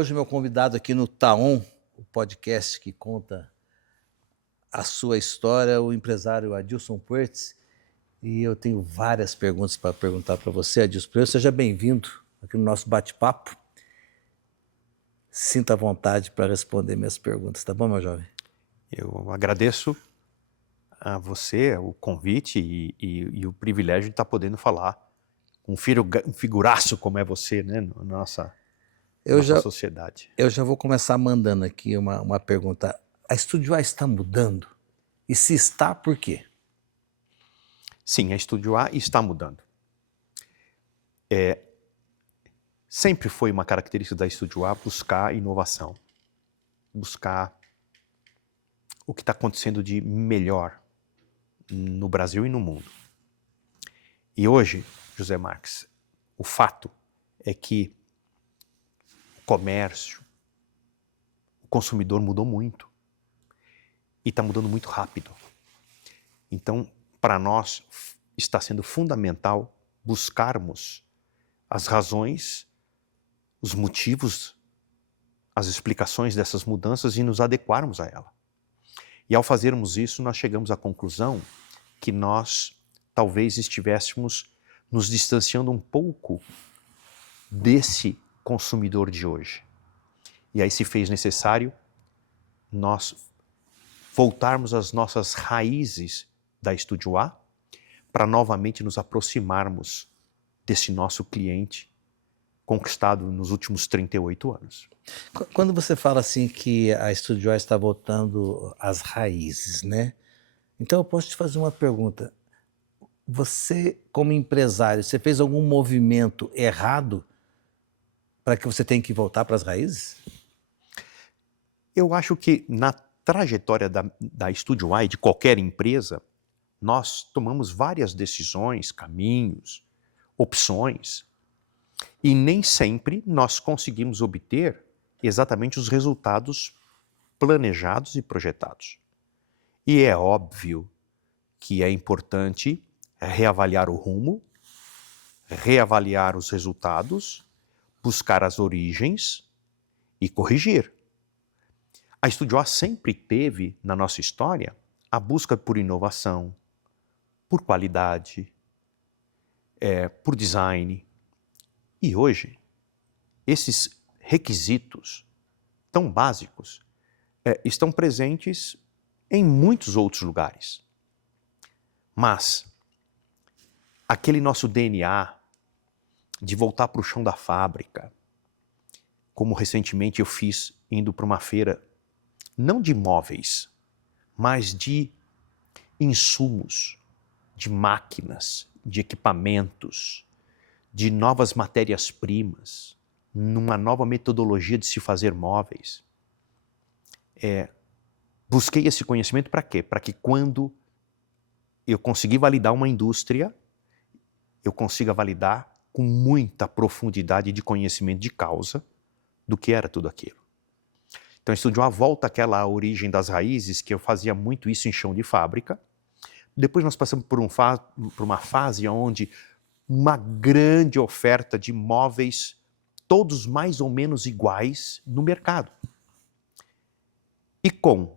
hoje o meu convidado aqui no Taon, o podcast que conta a sua história, o empresário Adilson Puertes. E eu tenho várias perguntas para perguntar para você, Adilson. Primeiro, seja bem-vindo aqui no nosso bate-papo. Sinta à vontade para responder minhas perguntas, tá bom, meu jovem? Eu agradeço a você o convite e o privilégio de estar podendo falar com um figuraço como é você, né, na nossa sociedade. Eu já vou começar mandando aqui uma pergunta. A Estúdio A está mudando? E se está, por quê? Sim, a Estúdio A está mudando. Sempre foi uma característica da Estúdio A buscar inovação, buscar o que está acontecendo de melhor no Brasil e no mundo. E hoje, José Marques, o fato é que o comércio, o consumidor mudou muito e está mudando muito rápido. Então, para nós, está sendo fundamental buscarmos as razões, os motivos, as explicações dessas mudanças e nos adequarmos a ela. E ao fazermos isso, nós chegamos à conclusão que nós talvez estivéssemos nos distanciando um pouco desse consumidor de hoje. E aí se fez necessário nós voltarmos às nossas raízes da Estúdio A para novamente nos aproximarmos desse nosso cliente conquistado nos últimos 38 anos. Quando você fala assim que a Estúdio A está voltando às raízes, né? Então eu posso te fazer uma pergunta. Você, como empresário, você fez algum movimento errado para que você tenha que voltar para as raízes? Eu acho que na trajetória da Estúdio A e de qualquer empresa, nós tomamos várias decisões, caminhos, opções, e nem sempre nós conseguimos obter exatamente os resultados planejados e projetados. E é óbvio que é importante reavaliar o rumo, reavaliar os resultados, buscar as origens e corrigir. A Estúdio A sempre teve, na nossa história, a busca por inovação, por qualidade, por design. E hoje, esses requisitos tão básicos estão presentes em muitos outros lugares. Mas aquele nosso DNA de voltar para o chão da fábrica, como recentemente eu fiz indo para uma feira, não de móveis, mas de insumos, de máquinas, de equipamentos, de novas matérias-primas, numa nova metodologia de se fazer móveis. Busquei esse conhecimento para quê? Para que quando eu conseguir validar uma indústria, eu consiga validar com muita profundidade de conhecimento de causa do que era tudo aquilo. Então, Estúdio A volta àquela origem das raízes, que eu fazia muito isso em chão de fábrica. Depois nós passamos por uma fase onde uma grande oferta de móveis, todos mais ou menos iguais no mercado. E com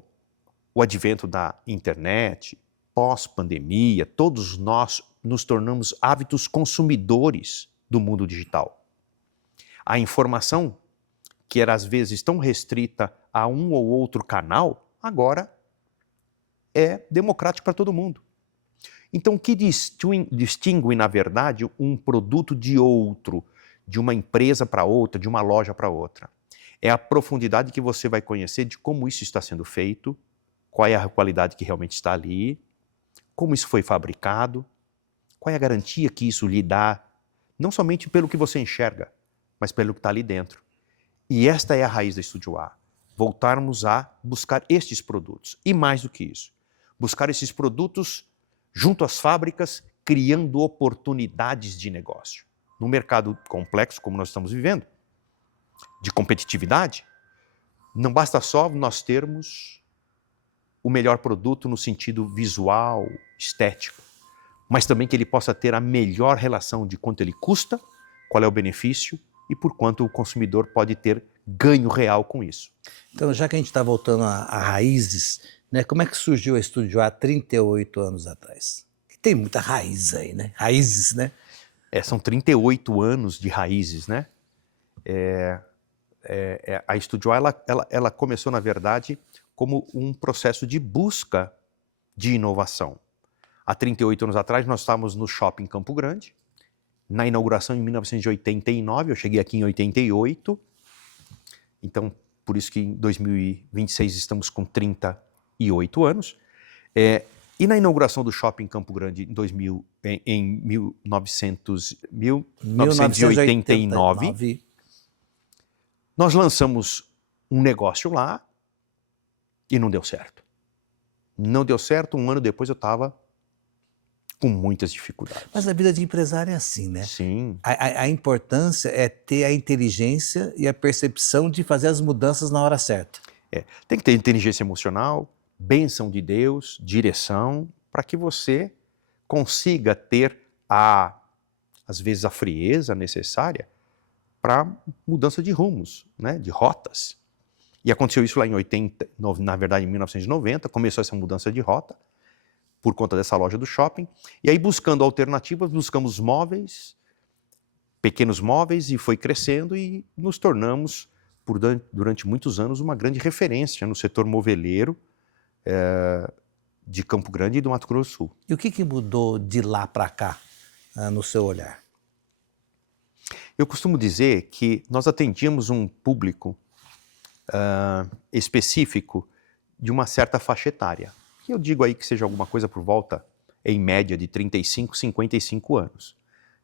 o advento da internet, pós-pandemia, todos nós nos tornamos hábitos consumidores do mundo digital. A informação, que era às vezes tão restrita a um ou outro canal, agora é democrático para todo mundo. Então, o que distingue, na verdade, um produto de outro, de uma empresa para outra, de uma loja para outra? É a profundidade que você vai conhecer de como isso está sendo feito, qual é a qualidade que realmente está ali, como isso foi fabricado, qual é a garantia que isso lhe dá, não somente pelo que você enxerga, mas pelo que está ali dentro. E esta é a raiz da Estúdio A. Voltarmos a buscar estes produtos. E mais do que isso, buscar esses produtos junto às fábricas, criando oportunidades de negócio. Num mercado complexo como nós estamos vivendo, de competitividade, não basta só nós termos o melhor produto no sentido visual, estético, mas também que ele possa ter a melhor relação de quanto ele custa, qual é o benefício e por quanto o consumidor pode ter ganho real com isso. Então, já que a gente está voltando a raízes, né, como é que surgiu a Estúdio A há 38 anos atrás? Tem muita raiz aí, né? Raízes, né? São 38 anos de raízes, né? A Estúdio A, ela começou, na verdade, como um processo de busca de inovação. Há 38 anos atrás, nós estávamos no Shopping Campo Grande, na inauguração em 1989, eu cheguei aqui em 88, então, por isso que em 2026 estamos com 38 anos. E na inauguração do Shopping Campo Grande em 1989, nós lançamos um negócio lá e não deu certo. Não deu certo, um ano depois eu estava com muitas dificuldades. Mas a vida de empresário é assim, né? Sim. A importância é ter a inteligência e a percepção de fazer as mudanças na hora certa. Tem que ter inteligência emocional, bênção de Deus, direção, para que você consiga ter, às vezes, a frieza necessária para mudança de rumos, né, de rotas. E aconteceu isso lá em na verdade em 1990, começou essa mudança de rota por conta dessa loja do shopping. E aí, buscando alternativas, buscamos móveis, pequenos móveis, e foi crescendo e nos tornamos, durante muitos anos, uma grande referência no setor moveleiro de Campo Grande e do Mato Grosso do Sul. E o que mudou de lá para cá, no seu olhar? Eu costumo dizer que nós atendíamos um público específico de uma certa faixa etária. Que eu digo aí que seja alguma coisa por volta, em média, de 35, 55 anos,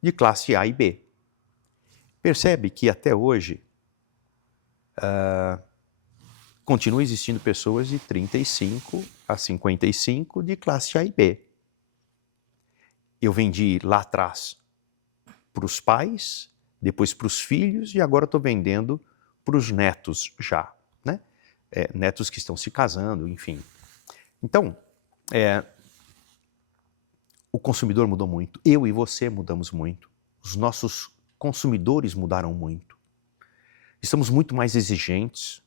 de classe A e B. Percebe que até hoje continua existindo pessoas de 35 a 55 de classe A e B. Eu vendi lá atrás para os pais, depois para os filhos e agora estou vendendo para os netos já, né? Netos que estão se casando, enfim. Então, o consumidor mudou muito, eu e você mudamos muito, os nossos consumidores mudaram muito. Estamos muito mais exigentes,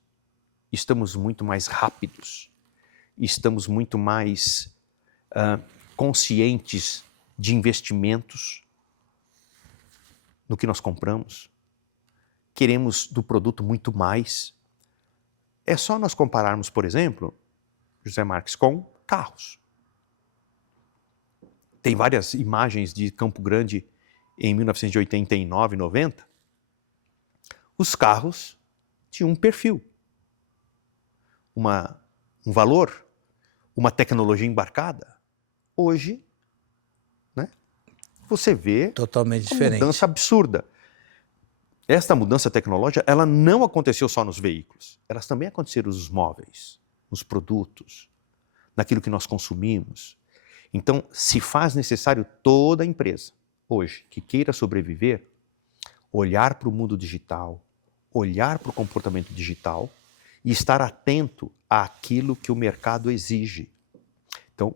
estamos muito mais rápidos, estamos muito mais conscientes de investimentos no que nós compramos. Queremos do produto muito mais. É só nós compararmos, por exemplo, José Marques, com carros. Tem várias imagens de Campo Grande em 1989, 90. Os carros tinham um perfil, um valor, uma tecnologia embarcada. Hoje, né, você vê totalmente uma diferente. mudança absurda. Esta mudança tecnológica, ela não aconteceu só nos veículos, elas também aconteceram nos móveis, nos produtos, naquilo que nós consumimos. Então, se faz necessário toda empresa, hoje, que queira sobreviver, olhar para o mundo digital, olhar para o comportamento digital e estar atento àquilo que o mercado exige. Então,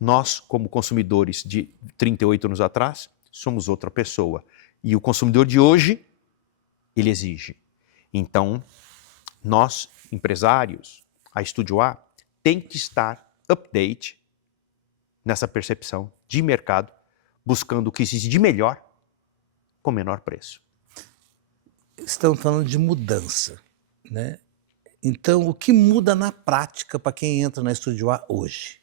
nós, como consumidores de 38 anos atrás, somos outra pessoa. E o consumidor de hoje, ele exige. Então, nós, empresários, a Estúdio A, tem que estar update nessa percepção de mercado, buscando o que existe de melhor com menor preço. Estamos falando de mudança, né? Então, o que muda na prática para quem entra na Estúdio A hoje?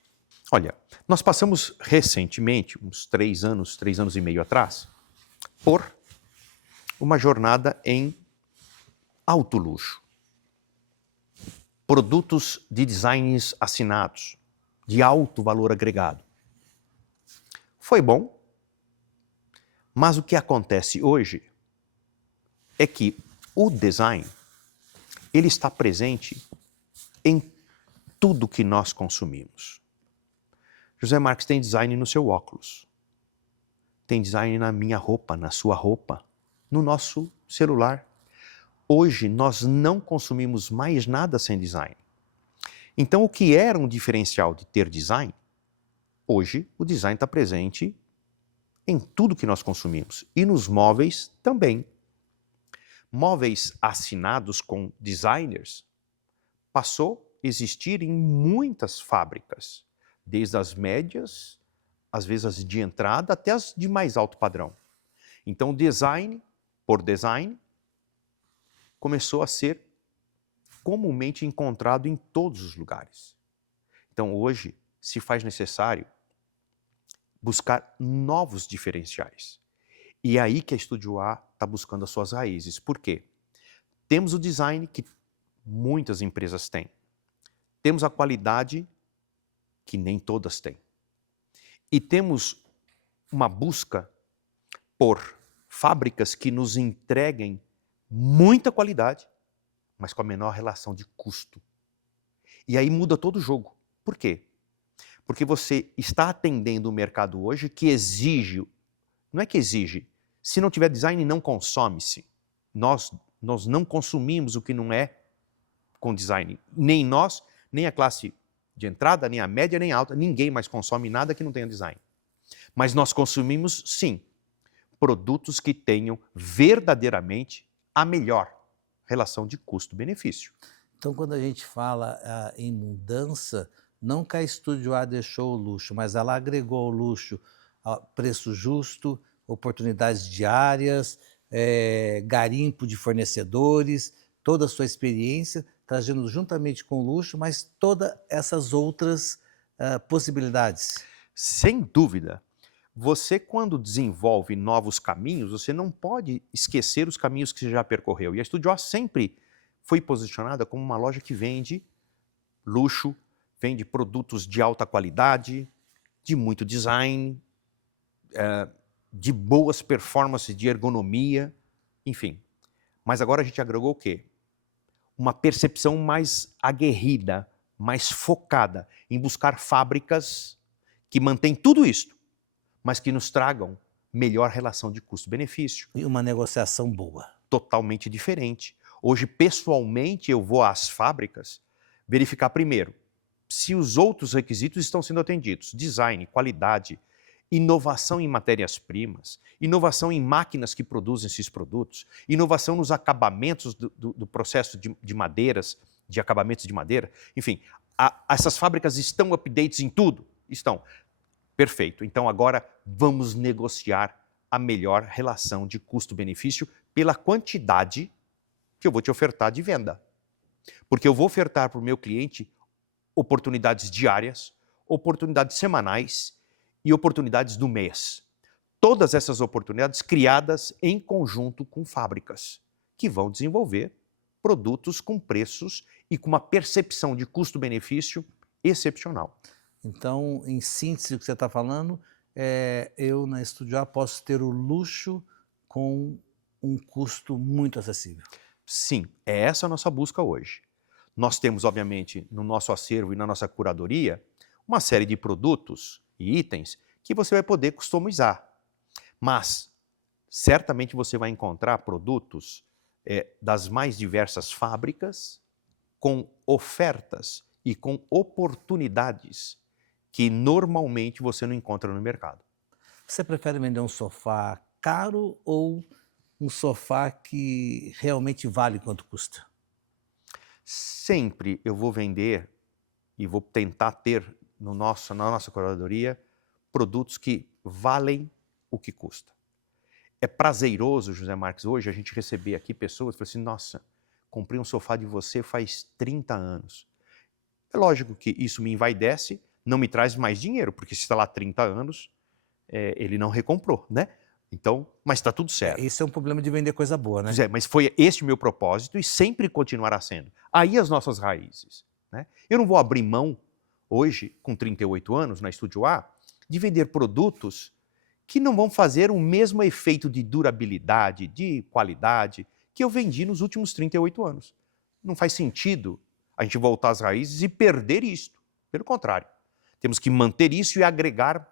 Olha, nós passamos recentemente, uns 3 anos e meio atrás, por uma jornada em alto luxo. Produtos de designs assinados, de alto valor agregado. Foi bom, mas o que acontece hoje é que o design, ele está presente em tudo que nós consumimos. José Marques, tem design no seu óculos, tem design na minha roupa, na sua roupa, no nosso celular. Hoje nós não consumimos mais nada sem design. Então o que era um diferencial de ter design, hoje o design está presente em tudo que nós consumimos e nos móveis também. móveis assinados com designers passou a existir em muitas fábricas, desde as médias, às vezes as de entrada, até as de mais alto padrão. Então, design por design começou a ser comumente encontrado em todos os lugares. Então, hoje, se faz necessário buscar novos diferenciais. E é aí que a Estúdio A está buscando as suas raízes. Por quê? Temos o design que muitas empresas têm. Temos a qualidade que nem todas têm. E temos uma busca por fábricas que nos entreguem muita qualidade, mas com a menor relação de custo. E aí muda todo o jogo. Por quê? Porque você está atendendo o mercado hoje que exige, não é que exige, se não tiver design não consome-se. Nós não consumimos o que não é com design. Nem nós, nem a classe de entrada, nem a média, nem a alta, ninguém mais consome nada que não tenha design. Mas nós consumimos, sim, produtos que tenham verdadeiramente a melhor relação de custo-benefício. Então, quando a gente fala em mudança, não que a Estúdio A deixou o luxo, mas ela agregou ao luxo preço justo, oportunidades diárias, garimpo de fornecedores, toda a sua experiência, trazendo juntamente com o luxo, mas todas essas outras possibilidades. Sem dúvida. Você, quando desenvolve novos caminhos, você não pode esquecer os caminhos que você já percorreu. E a Estúdio A sempre foi posicionada como uma loja que vende luxo, vende produtos de alta qualidade, de muito design, de boas performances de ergonomia, enfim. Mas agora a gente agregou o quê? Uma percepção mais aguerrida, mais focada em buscar fábricas que mantêm tudo isto, mas que nos tragam melhor relação de custo-benefício. E uma negociação boa. Totalmente diferente. Hoje, pessoalmente, eu vou às fábricas verificar primeiro se os outros requisitos estão sendo atendidos. Design, qualidade, inovação em matérias-primas, inovação em máquinas que produzem esses produtos, inovação nos acabamentos do processo de madeiras, de acabamentos de madeira. Enfim, essas fábricas estão updates em tudo? Estão. Perfeito. Então agora vamos negociar a melhor relação de custo-benefício pela quantidade que eu vou te ofertar de venda. Porque eu vou ofertar para o meu cliente oportunidades diárias, oportunidades semanais e oportunidades do mês. Todas essas oportunidades criadas em conjunto com fábricas que vão desenvolver produtos com preços e com uma percepção de custo-benefício excepcional. Então, em síntese, o que você está falando, eu na Estúdio A posso ter o luxo com um custo muito acessível. Sim, é essa a nossa busca hoje. Nós temos, obviamente, no nosso acervo e na nossa curadoria, uma série de produtos e itens que você vai poder customizar. Mas, certamente você vai encontrar produtos das mais diversas fábricas, com ofertas e com oportunidades que normalmente você não encontra no mercado. Você prefere vender um sofá caro ou um sofá que realmente vale quanto custa? Sempre eu vou vender e vou tentar ter na nossa curadoria produtos que valem o que custa. É prazeroso, José Marques, hoje a gente receber aqui pessoas que falam assim, nossa, comprei um sofá de você faz 30 anos. É lógico que isso me envaidece, não me traz mais dinheiro, porque se está lá 30 anos, ele não recomprou, né? Então, mas está tudo certo. Esse é um problema de vender coisa boa, né? Mas foi este o meu propósito e sempre continuará sendo. Aí as nossas raízes. Né? Eu não vou abrir mão, hoje, com 38 anos, na Estúdio A, de vender produtos que não vão fazer o mesmo efeito de durabilidade, de qualidade, que eu vendi nos últimos 38 anos. Não faz sentido a gente voltar às raízes e perder isto. Pelo contrário, temos que manter isso e agregar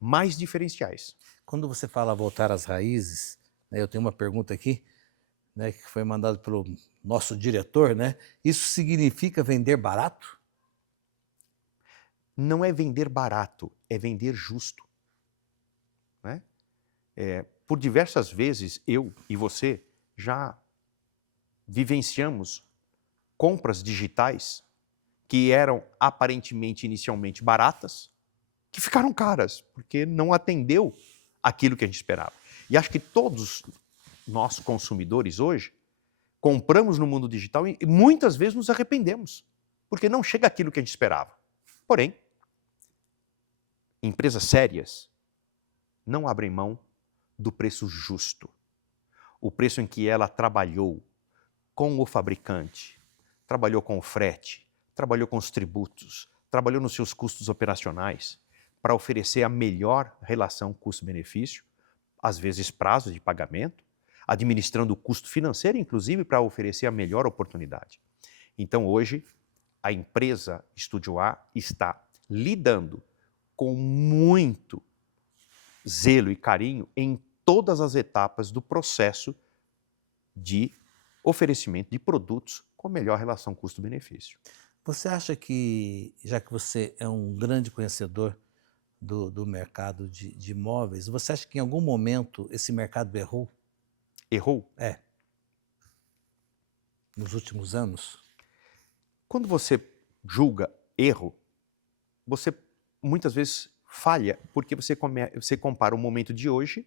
mais diferenciais. Quando você fala voltar às raízes, né, eu tenho uma pergunta aqui, né, que foi mandada pelo nosso diretor, né? Isso significa vender barato? Não é vender barato, é vender justo. Né? Por diversas vezes, eu e você já vivenciamos compras digitais que eram aparentemente inicialmente baratas, que ficaram caras, porque não atendeu aquilo que a gente esperava. E acho que todos nós consumidores hoje compramos no mundo digital e muitas vezes nos arrependemos, porque não chega aquilo que a gente esperava. Porém, empresas sérias não abrem mão do preço justo, o preço em que ela trabalhou com o fabricante, trabalhou com o frete, trabalhou com os tributos, trabalhou nos seus custos operacionais para oferecer a melhor relação custo-benefício, às vezes prazo de pagamento, administrando o custo financeiro, inclusive, para oferecer a melhor oportunidade. Então, hoje, a empresa Estúdio A está lidando com muito zelo e carinho em todas as etapas do processo de oferecimento de produtos com melhor relação custo-benefício. Você acha que, já que você é um grande conhecedor do mercado de imóveis, você acha que em algum momento esse mercado errou? Errou? É, nos últimos anos? Quando você julga erro, você muitas vezes falha, porque você compara o momento de hoje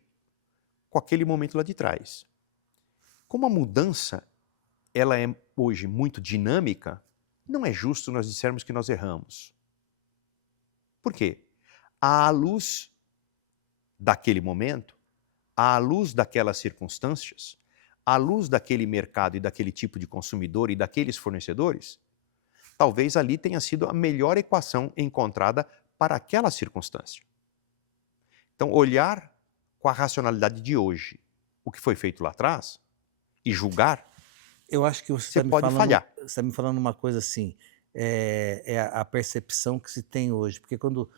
com aquele momento lá de trás. Como a mudança ela é hoje muito dinâmica, não é justo nós dissermos que nós erramos. Por quê? À luz daquele momento, à luz daquelas circunstâncias, à luz daquele mercado e daquele tipo de consumidor e daqueles fornecedores, talvez ali tenha sido a melhor equação encontrada para aquela circunstância. Então, olhar com a racionalidade de hoje o que foi feito lá atrás e julgar, Eu acho que você você está me pode falando, falhar. você está me falando uma coisa assim, é a percepção que se tem hoje, porque quando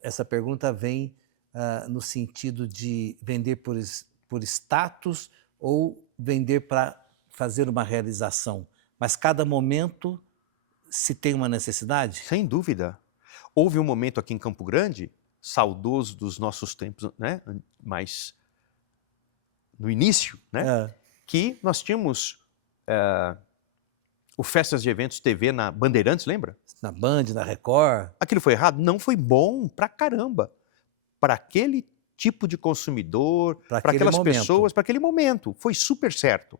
essa pergunta vem no sentido de vender por status ou vender para fazer uma realização, mas cada momento se tem uma necessidade? Sem dúvida. Houve um momento aqui em Campo Grande, saudoso dos nossos tempos, né, mas no início, né, É, que nós tínhamos o Festas de Eventos TV na Bandeirantes, lembra? na Band, na Record, Aquilo foi errado? Não, foi bom pra caramba. Para aquele tipo de consumidor, para para aquele aquelas momento. pessoas, para aquele momento. Foi super certo.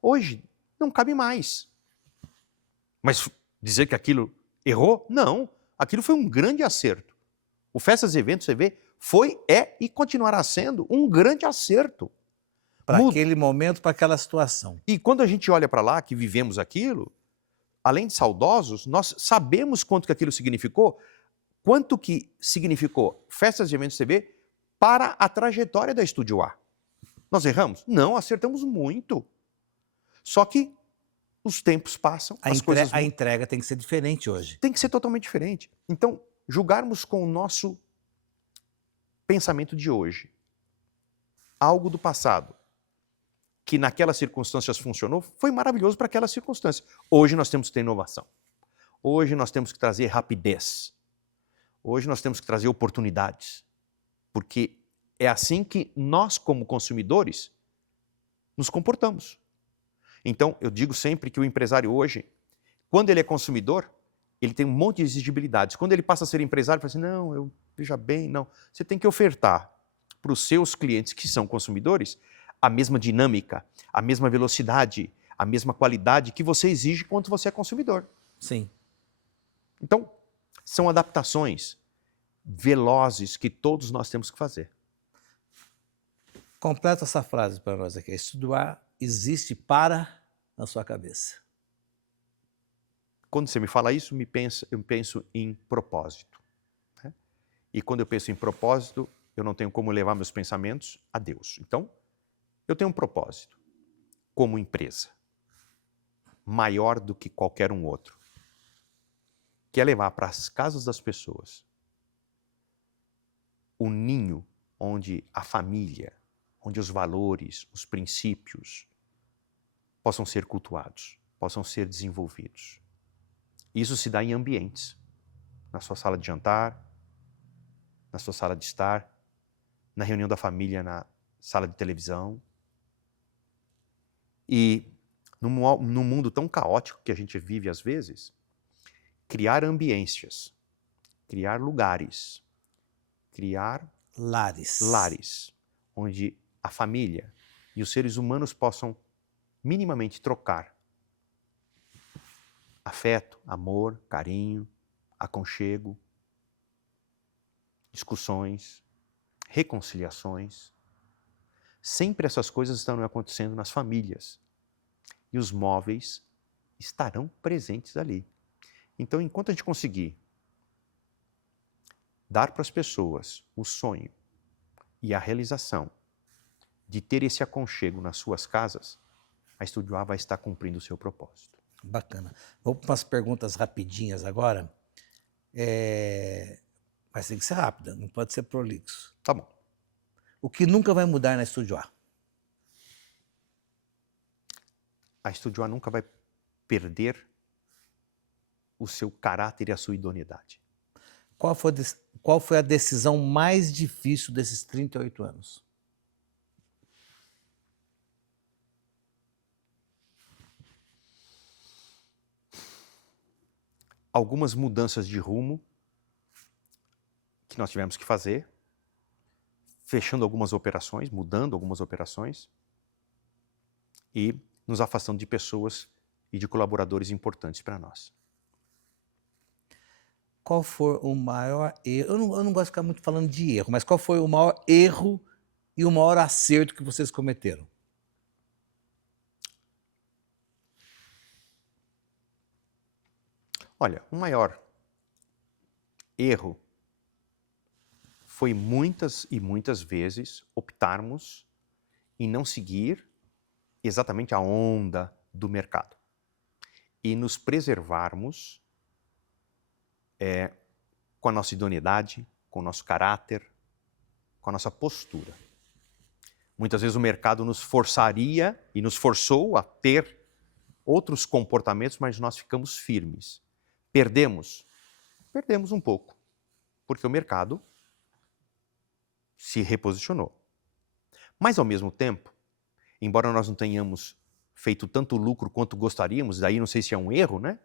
Hoje, não cabe mais. Mas dizer que aquilo errou? Não. Aquilo foi um grande acerto. O Festas e Eventos TV foi, é e continuará sendo um grande acerto. Para aquele momento, para aquela situação. E quando a gente olha para lá, que vivemos aquilo, além de saudosos, nós sabemos quanto que aquilo significou, quanto que significou Festas e Eventos TV para a trajetória da Estúdio A. Nós erramos? Não, acertamos muito. Só que os tempos passam, as coisas A entrega tem que ser diferente hoje. tem que ser totalmente diferente. Então, julgarmos com o nosso pensamento de hoje algo do passado que naquelas circunstâncias funcionou, foi maravilhoso para aquela circunstância. Hoje nós temos que ter inovação. Hoje nós temos que trazer rapidez. Hoje nós temos que trazer oportunidades. Porque é assim que nós, como consumidores, nos comportamos. Então, eu digo sempre que o empresário hoje, quando ele é consumidor, ele tem um monte de exigibilidades. Quando ele passa a ser empresário, ele fala assim, não, veja bem, não. Você tem que ofertar para os seus clientes que são consumidores a mesma dinâmica, a mesma velocidade, a mesma qualidade que você exige quando você é consumidor. Sim. Então, são adaptações velozes que todos nós temos que fazer. Completa essa frase para nós aqui. Estudar existe para na sua cabeça. Quando você me fala isso, eu penso em propósito. Né? E quando eu penso em propósito, eu não tenho como levar meus pensamentos a Deus. Então, eu tenho um propósito como empresa, maior do que qualquer um outro, que é levar para as casas das pessoas o ninho onde a família, onde os valores, os princípios possam ser cultuados, possam ser desenvolvidos. Isso se dá em ambientes, na sua sala de jantar, na sua sala de estar, na reunião da família, na sala de televisão. E num mundo tão caótico que a gente vive às vezes, criar ambiências, criar lugares, criar lares, onde a família e os seres humanos possam minimamente trocar afeto, amor, carinho, aconchego, discussões, reconciliações. Sempre essas coisas estão acontecendo nas famílias. E os móveis estarão presentes ali. Então, enquanto a gente conseguir dar para as pessoas o sonho e a realização de ter esse aconchego nas suas casas, a Estúdio A vai estar cumprindo o seu propósito. Bacana. Vou para umas perguntas rapidinhas agora. Mas tem que ser rápida, não pode ser prolixo. Tá bom. O que nunca vai mudar na Estúdio A? A Estúdio A nunca vai perder o seu caráter e a sua idoneidade. Qual foi a decisão mais difícil desses 38 anos? Algumas mudanças de rumo que nós tivemos que fazer, fechando algumas operações, mudando algumas operações e nos afastando de pessoas e de colaboradores importantes para nós. Qual foi o maior erro? Eu não gosto de ficar muito falando de erro, mas qual foi o maior erro e o maior acerto que vocês cometeram? Olha, o maior erro foi muitas e muitas vezes optarmos em não seguir exatamente a onda do mercado e nos preservarmos com a nossa idoneidade, com o nosso caráter, com a nossa postura. Muitas vezes o mercado nos forçaria e nos forçou a ter outros comportamentos, mas nós ficamos firmes. Perdemos? Perdemos um pouco, porque o mercado se reposicionou. Mas, ao mesmo tempo, embora nós não tenhamos feito tanto lucro quanto gostaríamos, daí não sei se é um erro, né?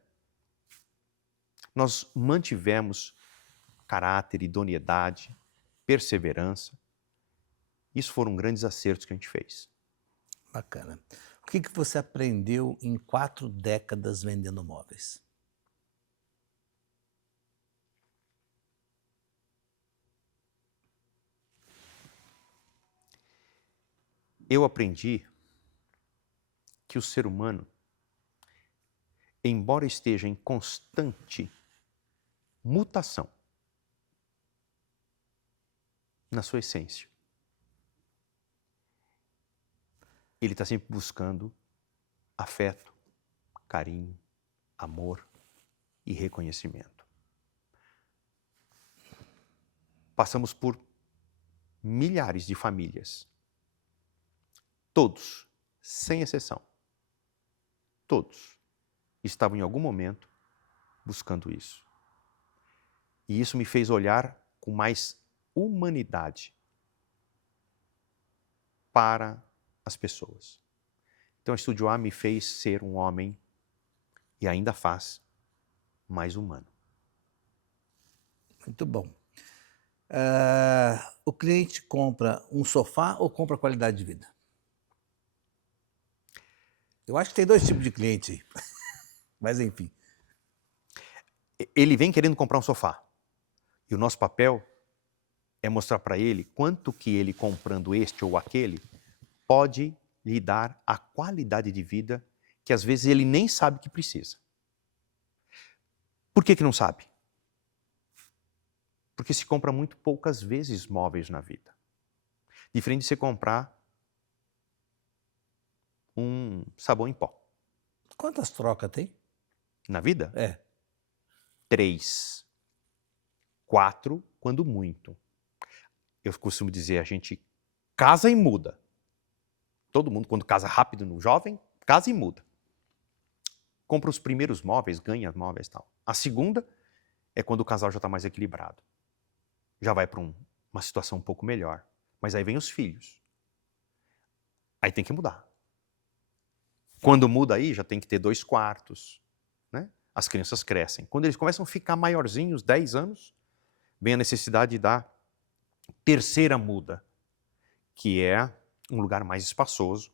Nós mantivemos caráter, idoneidade, perseverança. Isso foram grandes acertos que a gente fez. Bacana. O que você aprendeu em 4 décadas vendendo móveis? Eu aprendi que o ser humano, embora esteja em constante mutação na sua essência, ele está sempre buscando afeto, carinho, amor e reconhecimento. Passamos por milhares de famílias. Todos, sem exceção, todos estavam em algum momento buscando isso. E isso me fez olhar com mais humanidade para as pessoas. Então, a Estúdio A me fez ser um homem, e ainda faz, mais humano. Muito bom. O cliente compra um sofá ou compra qualidade de vida? Eu acho que tem 2 tipos de cliente aí. Mas enfim. Ele vem querendo comprar um sofá. E o nosso papel é mostrar para ele quanto que ele comprando este ou aquele pode lhe dar a qualidade de vida que às vezes ele nem sabe que precisa. Por que não sabe? Porque se compra muito poucas vezes móveis na vida. Diferente de você comprar um sabão em pó. Quantas trocas tem? Na vida? 3, 4, quando muito. Eu costumo dizer, a gente casa e muda. Todo mundo, quando casa rápido no jovem, casa e muda. Compra os primeiros móveis, ganha móveis e tal. A segunda é quando o casal já está mais equilibrado. Já vai para uma situação um pouco melhor. Mas aí vem os filhos. Aí tem que mudar. Quando muda aí, já tem que ter 2 quartos, né? As crianças crescem. Quando eles começam a ficar maiorzinhos, 10 anos, vem a necessidade da terceira muda, que é um lugar mais espaçoso,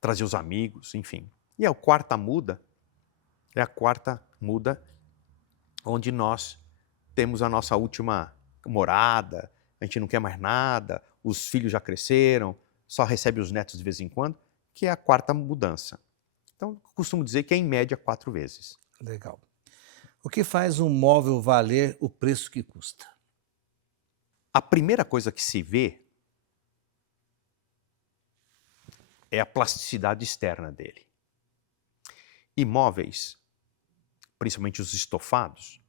trazer os amigos, enfim. E a quarta muda é a quarta muda onde nós temos a nossa última morada, a gente não quer mais nada, os filhos já cresceram, só recebe os netos de vez em quando, que é a quarta mudança. Então, costumo dizer que é em média 4 vezes. Legal. O que faz um móvel valer o preço que custa? A primeira coisa que se vê é a plasticidade externa dele. Imóveis, principalmente os estofados,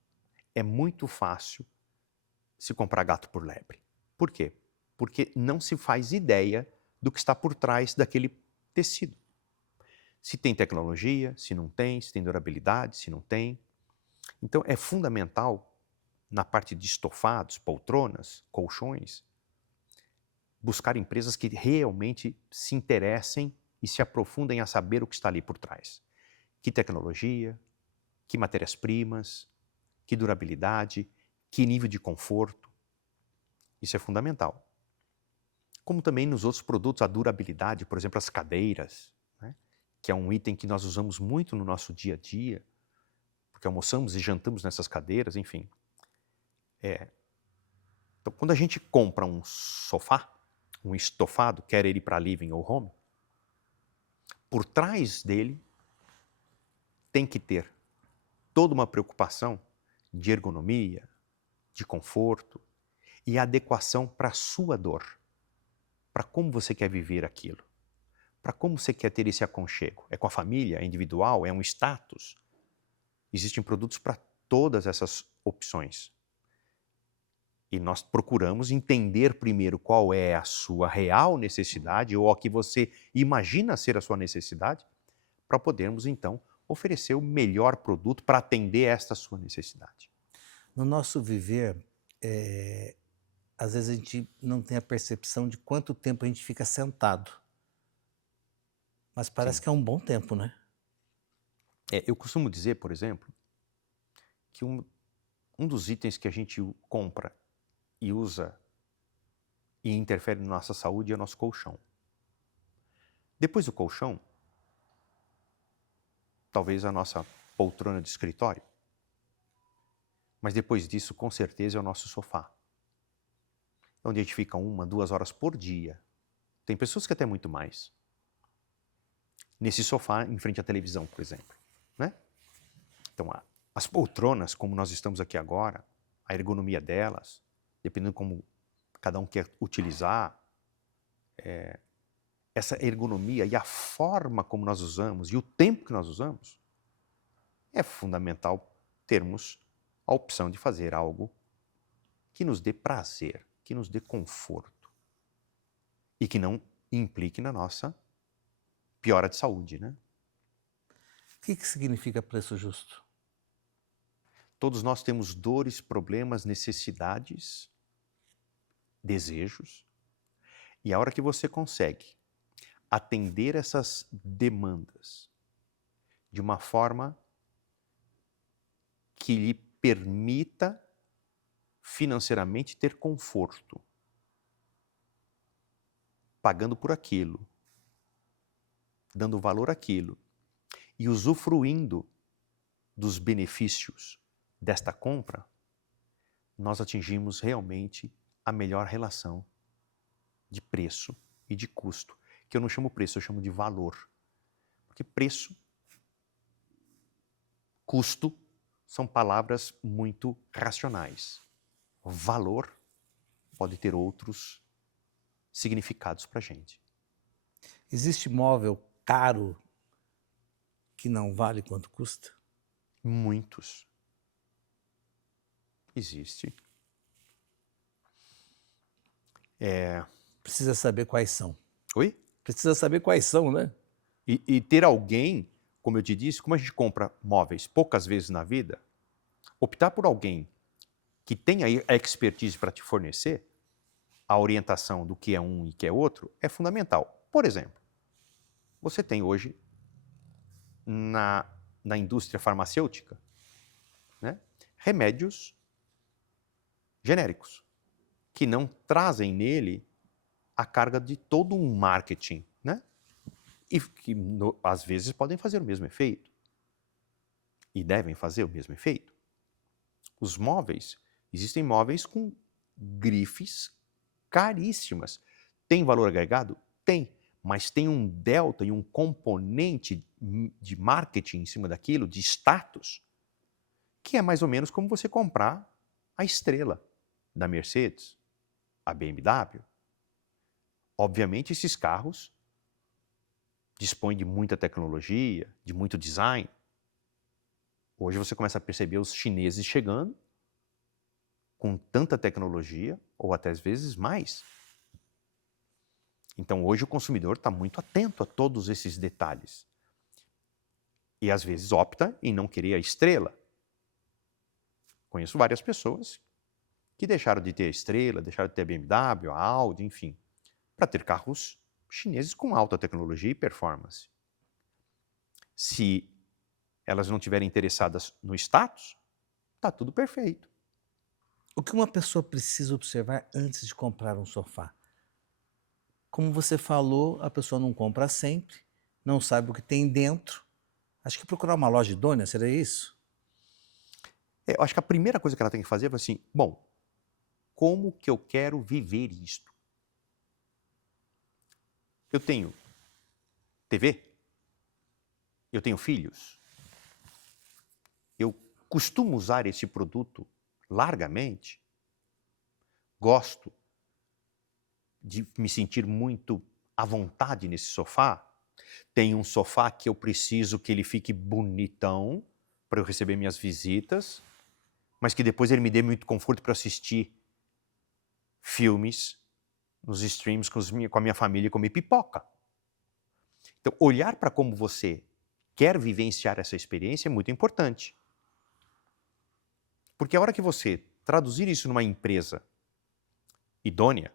é muito fácil se comprar gato por lebre. Por quê? Porque não se faz ideia do que está por trás daquele tecido. Se tem tecnologia, se não tem, se tem durabilidade, se não tem. Então é fundamental, na parte de estofados, poltronas, colchões, buscar empresas que realmente se interessem e se aprofundem a saber o que está ali por trás. Que tecnologia, que matérias-primas, que durabilidade, que nível de conforto. Isso é fundamental. Como também nos outros produtos, a durabilidade, por exemplo, as cadeiras, né? Que é um item que nós usamos muito no nosso dia a dia, porque almoçamos e jantamos nessas cadeiras, enfim. Então, quando a gente compra um sofá, um estofado, quer ele para living ou home, por trás dele tem que ter toda uma preocupação de ergonomia, de conforto e adequação para a sua dor, para como você quer viver aquilo, para como você quer ter esse aconchego. É com a família, é individual, é um status. Existem produtos para todas essas opções. E nós procuramos entender primeiro qual é a sua real necessidade ou a que você imagina ser a sua necessidade, para podermos então oferecer o melhor produto para atender esta sua necessidade. No nosso viver, às vezes a gente não tem a percepção de quanto tempo a gente fica sentado. Mas parece Sim. que é um bom tempo, né? Eu costumo dizer, por exemplo, que um dos itens que a gente compra e usa e interfere na nossa saúde é o nosso colchão. Depois do colchão, talvez a nossa poltrona de escritório. Mas depois disso, com certeza, é o nosso sofá. Onde a gente fica 1, 2 horas por dia. Tem pessoas que até muito mais. Nesse sofá, em frente à televisão, por exemplo. Né? Então, as poltronas, como nós estamos aqui agora, a ergonomia delas, dependendo como cada um quer utilizar, essa ergonomia e a forma como nós usamos e o tempo que nós usamos, é fundamental termos a opção de fazer algo que nos dê prazer, que nos dê conforto e que não implique na nossa piora de saúde, né? O que significa preço justo? Todos nós temos dores, problemas, necessidades, desejos, e a hora que você consegue atender essas demandas de uma forma que lhe permita financeiramente ter conforto, pagando por aquilo, dando valor àquilo e usufruindo dos benefícios desta compra, nós atingimos realmente a melhor relação de preço e de custo, que eu não chamo preço, eu chamo de valor. Porque preço, custo, são palavras muito racionais. Valor pode ter outros significados para a gente. Existe móvel caro que não vale quanto custa? Muitos. Existe. Precisa saber quais são. Oi? Precisa saber quais são, né? E ter alguém, como eu te disse, como a gente compra móveis poucas vezes na vida, optar por alguém que tenha a expertise para te fornecer a orientação do que é um e que é outro é fundamental. Por exemplo, Você tem hoje na indústria farmacêutica, né, remédios genéricos, que não trazem nele a carga de todo um marketing, né? E que às vezes podem fazer o mesmo efeito. E devem fazer o mesmo efeito. Os móveis, existem móveis com grifes caríssimas. Tem valor agregado? Tem. Mas tem um delta e um componente de marketing em cima daquilo, de status, que é mais ou menos como você comprar a estrela da Mercedes, a BMW. Obviamente, esses carros dispõem de muita tecnologia, de muito design. Hoje você começa a perceber os chineses chegando com tanta tecnologia, ou até às vezes mais. Então hoje o consumidor está muito atento a todos esses detalhes. E às vezes opta em não querer a estrela. Conheço várias pessoas que deixaram de ter a estrela, deixaram de ter a BMW, a Audi, enfim, para ter carros chineses com alta tecnologia e performance. Se elas não estiverem interessadas no status, está tudo perfeito. O que uma pessoa precisa observar antes de comprar um sofá? Como você falou, a pessoa não compra sempre, não sabe o que tem dentro. Acho que procurar uma loja idônea, seria isso? Eu acho que a primeira coisa que ela tem que fazer é assim, bom, como que eu quero viver isto? Eu tenho TV? Eu tenho filhos? Eu costumo usar esse produto largamente? Gosto de me sentir muito à vontade nesse sofá? Tem um sofá que eu preciso que ele fique bonitão para eu receber minhas visitas, mas que depois ele me dê muito conforto para assistir filmes nos streams com a minha família e comer pipoca. Então, olhar para como você quer vivenciar essa experiência é muito importante. Porque a hora que você traduzir isso numa empresa idônea,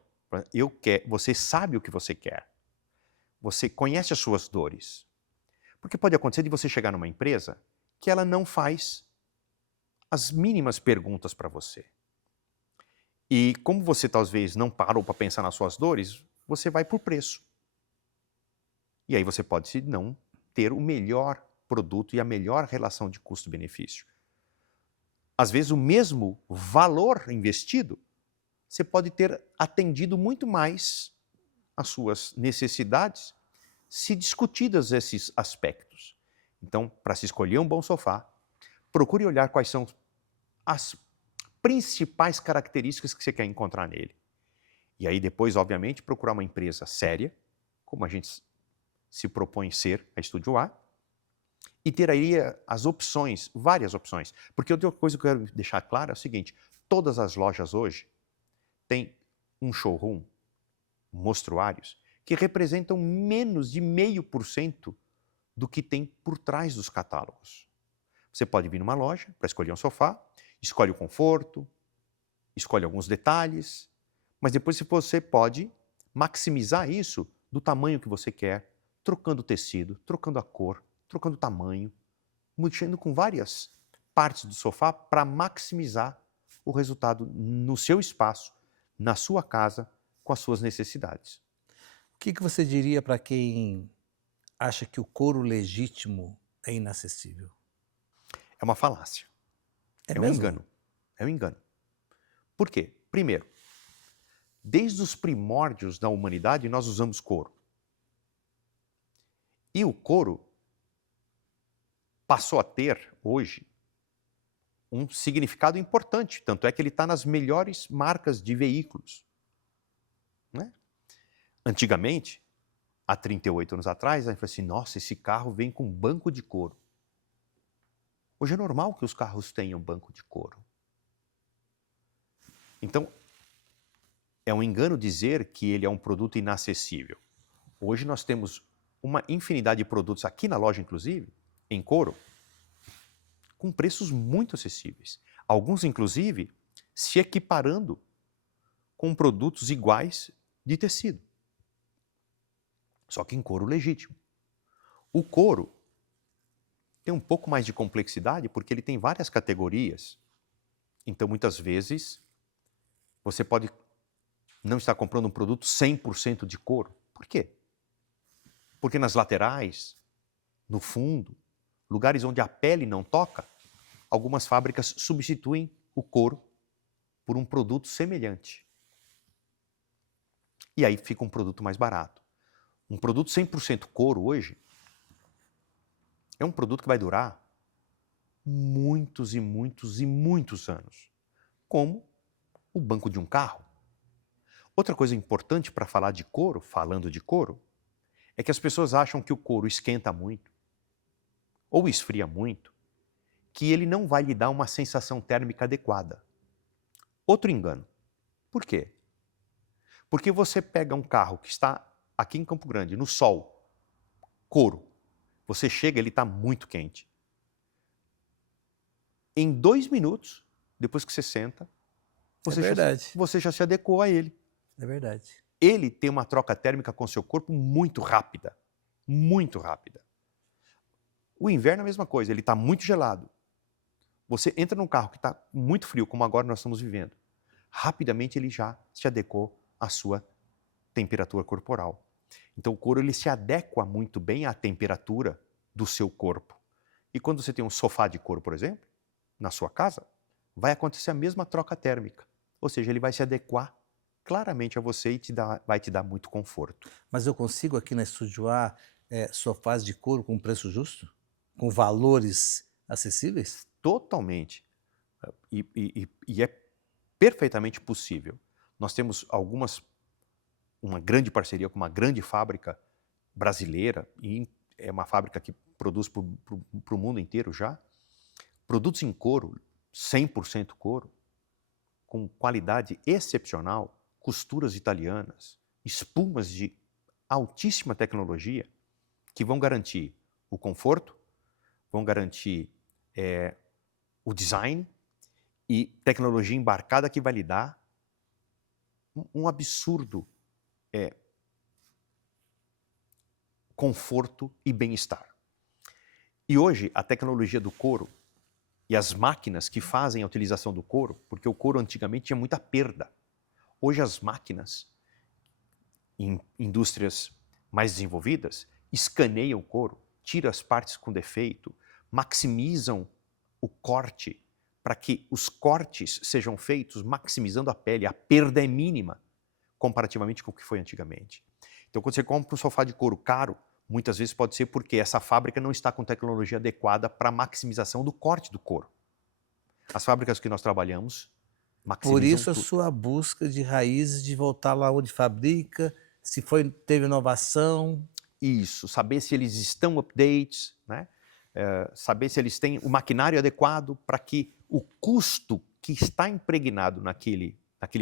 você sabe o que você quer. Você conhece as suas dores. Porque pode acontecer de você chegar numa empresa que ela não faz as mínimas perguntas para você. E como você talvez não parou para pensar nas suas dores, você vai por preço. E aí você pode não ter o melhor produto e a melhor relação de custo-benefício. Às vezes o mesmo valor investido, você pode ter atendido muito mais as suas necessidades se discutidas esses aspectos. Então, para se escolher um bom sofá, procure olhar quais são as principais características que você quer encontrar nele. E aí depois, obviamente, procurar uma empresa séria, como a gente se propõe ser a Estúdio A, e ter aí as opções, várias opções. Porque outra coisa que eu quero deixar claro é o seguinte, todas as lojas hoje têm um showroom, mostruários, que representam menos de 0,5% do que tem por trás dos catálogos. Você pode vir numa loja para escolher um sofá, escolhe o conforto, escolhe alguns detalhes, mas depois você pode maximizar isso do tamanho que você quer, trocando o tecido, trocando a cor, trocando o tamanho, mexendo com várias partes do sofá para maximizar o resultado no seu espaço, na sua casa, com as suas necessidades. O que você diria para quem acha que o couro legítimo é inacessível? É uma falácia. É um mesmo? engano. É um engano. Por quê? Primeiro, desde os primórdios da humanidade nós usamos couro. E o couro passou a ter, hoje, um significado importante. Tanto é que ele está nas melhores marcas de veículos. Né? Antigamente, há 38 anos atrás, a gente falou assim, nossa, esse carro vem com banco de couro. Hoje é normal que os carros tenham banco de couro. Então, é um engano dizer que ele é um produto inacessível. Hoje nós temos uma infinidade de produtos aqui na loja, inclusive, em couro, com preços muito acessíveis. Alguns, inclusive, se equiparando com produtos iguais de tecido. Só que em couro legítimo. O couro tem um pouco mais de complexidade porque ele tem várias categorias. Então, muitas vezes, você pode não estar comprando um produto 100% de couro. Por quê? Porque nas laterais, no fundo, lugares onde a pele não toca, algumas fábricas substituem o couro por um produto semelhante. E aí fica um produto mais barato. Um produto 100% couro hoje é um produto que vai durar muitos e muitos e muitos anos, como o banco de um carro. Outra coisa importante para falar de couro, falando de couro, é que as pessoas acham que o couro esquenta muito ou esfria muito, que ele não vai lhe dar uma sensação térmica adequada. Outro engano. Por quê? Porque você pega um carro que está aqui em Campo Grande, no sol, couro, você chega, ele está muito quente. Em 2 minutos, depois que você senta, você já se adequou a ele. É verdade. Ele tem uma troca térmica com o seu corpo muito rápida. Muito rápida. O inverno é a mesma coisa, ele está muito gelado. Você entra num carro que está muito frio, como agora nós estamos vivendo. Rapidamente ele já se adequou à sua temperatura corporal. Então o couro ele se adequa muito bem à temperatura do seu corpo. E quando você tem um sofá de couro, por exemplo, na sua casa, vai acontecer a mesma troca térmica. Ou seja, ele vai se adequar claramente a você e vai te dar muito conforto. Mas eu consigo aqui na Estúdio A sofás de couro com preço justo? Com valores acessíveis? Totalmente. E é perfeitamente possível. Nós temos uma grande parceria com uma grande fábrica brasileira, e é uma fábrica que produz para o mundo inteiro já, produtos em couro, 100% couro, com qualidade excepcional, costuras italianas, espumas de altíssima tecnologia, que vão garantir o conforto, vão garantir o design e tecnologia embarcada que vai lhe dar um absurdo conforto e bem-estar. E hoje a tecnologia do couro e as máquinas que fazem a utilização do couro, porque o couro antigamente tinha muita perda. Hoje as máquinas, em indústrias mais desenvolvidas, escaneiam o couro, tiram as partes com defeito, maximizam o corte para que os cortes sejam feitos maximizando a pele. A perda é mínima comparativamente com o que foi antigamente. Então, quando você compra um sofá de couro caro, muitas vezes pode ser porque essa fábrica não está com tecnologia adequada para a maximização do corte do couro. As fábricas que nós trabalhamos maximizam Por isso a tudo. sua busca de raízes, de voltar lá onde fabrica, se teve inovação. Isso, saber se eles estão updates, né? Saber se eles têm o maquinário adequado para que o custo que está impregnado naquele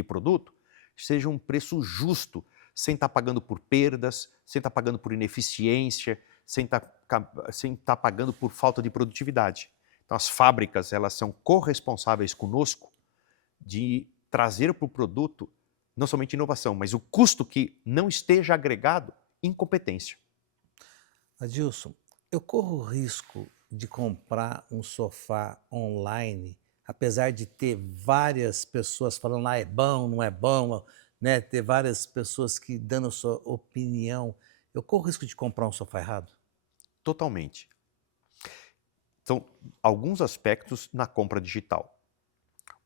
produto seja um preço justo, sem estar pagando por perdas, sem estar pagando por ineficiência, sem estar pagando por falta de produtividade. Então as fábricas, elas são corresponsáveis conosco de trazer para o produto não somente inovação, mas o custo que não esteja agregado incompetência. Adilson, eu corro o risco de comprar um sofá online, apesar de ter várias pessoas falando, é bom, não é bom, né? Ter várias pessoas que dando a sua opinião. Eu corro o risco de comprar um sofá errado? Totalmente. Então, alguns aspectos na compra digital.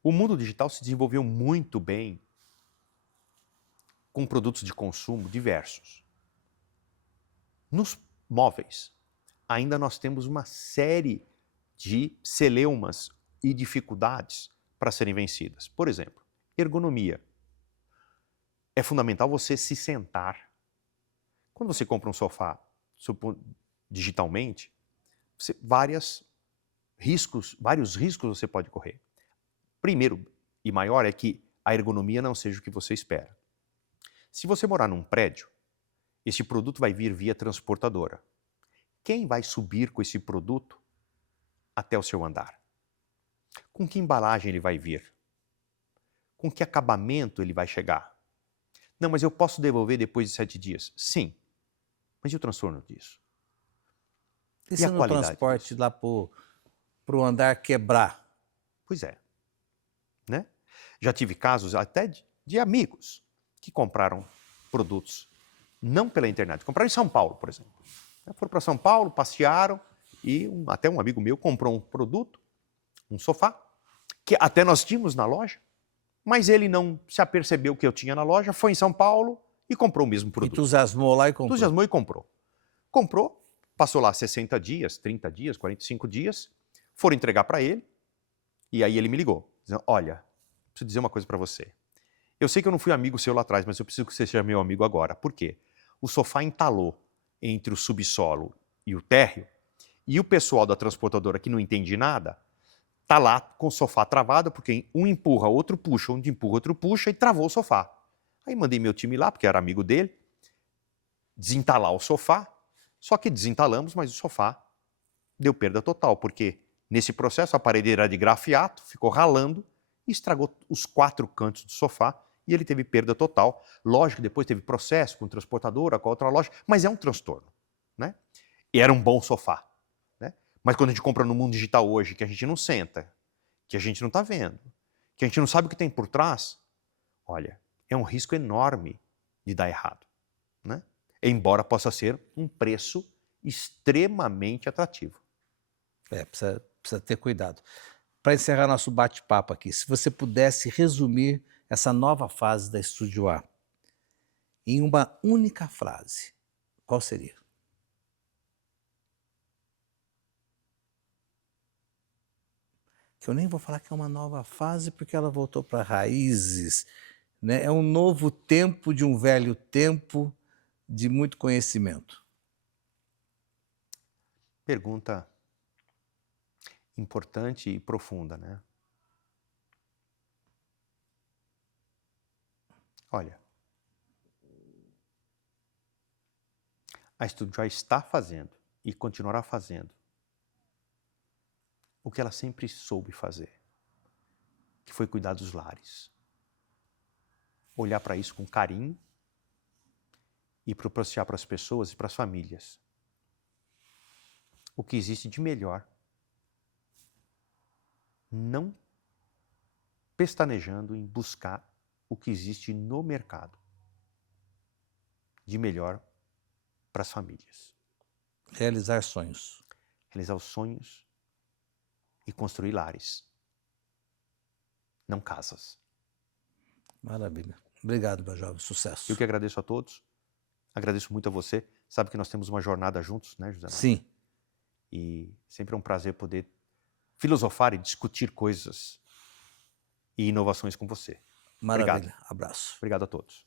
O mundo digital se desenvolveu muito bem com produtos de consumo diversos. Nos móveis, ainda nós temos uma série de celeumas e dificuldades para serem vencidas. Por exemplo, ergonomia. É fundamental você se sentar. Quando você compra um sofá digitalmente, vários riscos você pode correr. Primeiro e maior é que a ergonomia não seja o que você espera. Se você morar num prédio, esse produto vai vir via transportadora. Quem vai subir com esse produto até o seu andar? Com que embalagem ele vai vir? Com que acabamento ele vai chegar? Não, mas eu posso devolver depois de 7 dias. Sim, mas e o transtorno disso? E E se a no qualidade transporte disso? lá pro andar quebrar? Pois é, né? Já tive casos até de amigos que compraram produtos não pela internet, compraram em São Paulo, por exemplo. Foram para São Paulo, passearam e até um amigo meu comprou um produto, um sofá, que até nós tínhamos na loja, mas ele não se apercebeu que eu tinha na loja, foi em São Paulo e comprou o mesmo produto. Entusiasmou lá e comprou. Entusiasmou e comprou. Comprou, passou lá 60 dias, 30 dias, 45 dias, foram entregar para ele e aí ele me ligou, dizendo, olha, preciso dizer uma coisa para você. Eu sei que eu não fui amigo seu lá atrás, mas eu preciso que você seja meu amigo agora. Por quê? O sofá entalou entre o subsolo e o térreo, e o pessoal da transportadora que não entende nada, tá lá com o sofá travado, porque um empurra, outro puxa, um empurra, outro puxa, e travou o sofá. Aí mandei meu time lá, porque era amigo dele, desentalar o sofá, só que desentalamos, mas o sofá deu perda total, porque nesse processo a parede era de grafiato, ficou ralando e estragou os 4 cantos do sofá e ele teve perda total. Lógico que depois teve processo com a transportadora, com a outra loja, mas é um transtorno, né? E era um bom sofá, né? Mas quando a gente compra no mundo digital hoje, que a gente não senta, que a gente não está vendo, que a gente não sabe o que tem por trás, olha, é um risco enorme de dar errado, né? Embora possa ser um preço extremamente atrativo. Precisa ter cuidado. Para encerrar nosso bate-papo aqui, se você pudesse resumir essa nova fase da Estúdio A em uma única frase, qual seria? Que eu nem vou falar que é uma nova fase porque ela voltou para raízes, né? É um novo tempo de um velho tempo de muito conhecimento. Pergunta importante e profunda, né? Olha, a Estúdio já está fazendo e continuará fazendo o que ela sempre soube fazer, que foi cuidar dos lares. Olhar para isso com carinho e propiciar para as pessoas e para as famílias o que existe de melhor. Não pestanejando em buscar o que existe no mercado de melhor para as famílias. Realizar sonhos. Realizar os sonhos e construir lares, não casas. Maravilha. Obrigado, meu jovem. Sucesso. Eu que agradeço a todos, agradeço muito a você. Sabe que nós temos uma jornada juntos, né, José? Sim. E sempre é um prazer poder filosofar e discutir coisas e inovações com você. Maravilha. Obrigado. Abraço. Obrigado a todos.